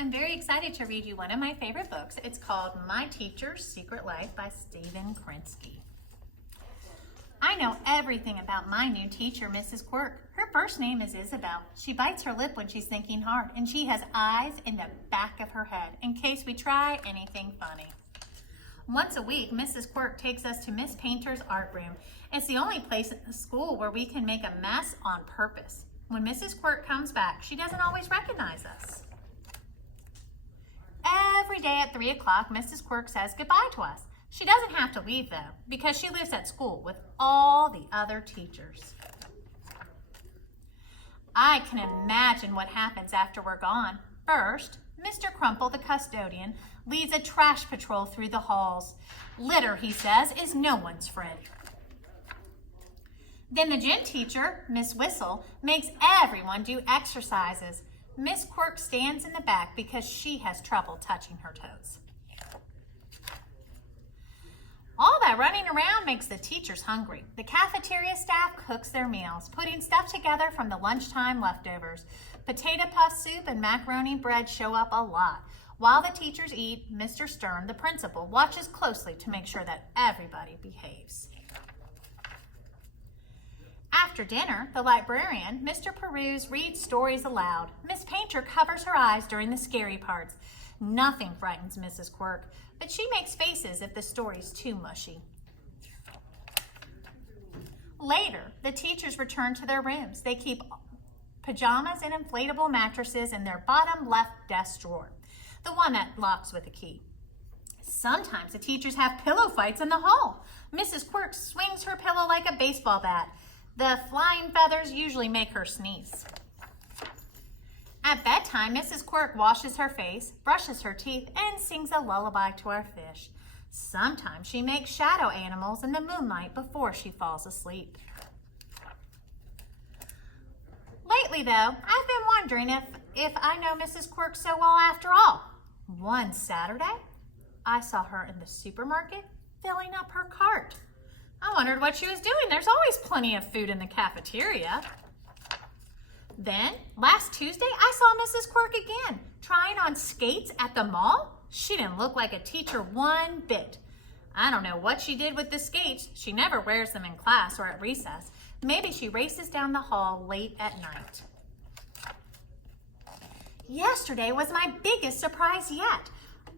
I'm very excited to read you one of my favorite books. It's called My Teacher's Secret Life by Stephen Krinsky. I know everything about my new teacher, Mrs. Quirk. Her first name is Isabel. She bites her lip when she's thinking hard, and she has eyes in the back of her head in case we try anything funny. Once a week, Mrs. Quirk takes us to Miss Painter's art room. It's the only place in the school where we can make a mess on purpose. When Mrs. Quirk comes back, she doesn't always recognize us. Every day at 3 o'clock, Mrs. Quirk says goodbye to us. She doesn't have to leave, though, because she lives at school with all the other teachers. I can imagine what happens after we're gone. First, Mr. Crumple, the custodian, leads a trash patrol through the halls. Litter, he says, is no one's friend. Then the gym teacher, Miss Whistle, makes everyone do exercises. Miss Quirk stands in the back because she has trouble touching her toes. All that running around makes the teachers hungry. The cafeteria staff cooks their meals, putting stuff together from the lunchtime leftovers. Potato puff soup and macaroni bread show up a lot. While the teachers eat, Mr. Stern, the principal, watches closely to make sure that everybody behaves. After dinner, the librarian, Mr. Peruse, reads stories aloud. Miss Painter covers her eyes during the scary parts. Nothing frightens Mrs. Quirk, but she makes faces if the story's too mushy. Later, the teachers return to their rooms. They keep pajamas and inflatable mattresses in their bottom left desk drawer, the one that locks with a key. Sometimes the teachers have pillow fights in the hall. Mrs. Quirk swings her pillow like a baseball bat. The flying feathers usually make her sneeze. At bedtime, Mrs. Quirk washes her face, brushes her teeth, and sings a lullaby to our fish. Sometimes she makes shadow animals in the moonlight before she falls asleep. Lately, though, I've been wondering if I know Mrs. Quirk so well after all. One Saturday, I saw her in the supermarket filling up her cart. I wondered what she was doing. There's always plenty of food in the cafeteria. Then, last Tuesday, I saw Mrs. Quirk again, trying on skates at the mall. She didn't look like a teacher one bit. I don't know what she did with the skates. She never wears them in class or at recess. Maybe she races down the hall late at night. Yesterday was my biggest surprise yet.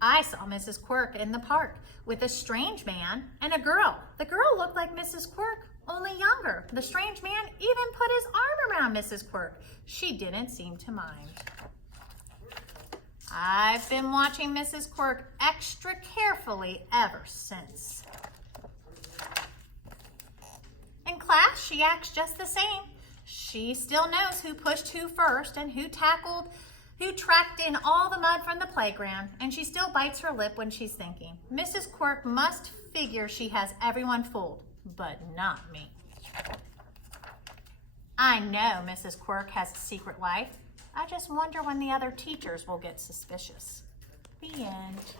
I saw Mrs. Quirk in the park with a strange man and a girl. The girl looked like Mrs. Quirk, only younger. The strange man even put his arm around Mrs. Quirk. She didn't seem to mind. I've been watching Mrs. Quirk extra carefully ever since. In class, she acts just the same. She still knows who pushed who first and who tracked in all the mud from the playground, and she still bites her lip when she's thinking. Mrs. Quirk must figure she has everyone fooled, but not me. I know Mrs. Quirk has a secret life. I just wonder when the other teachers will get suspicious. The end.